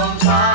long time.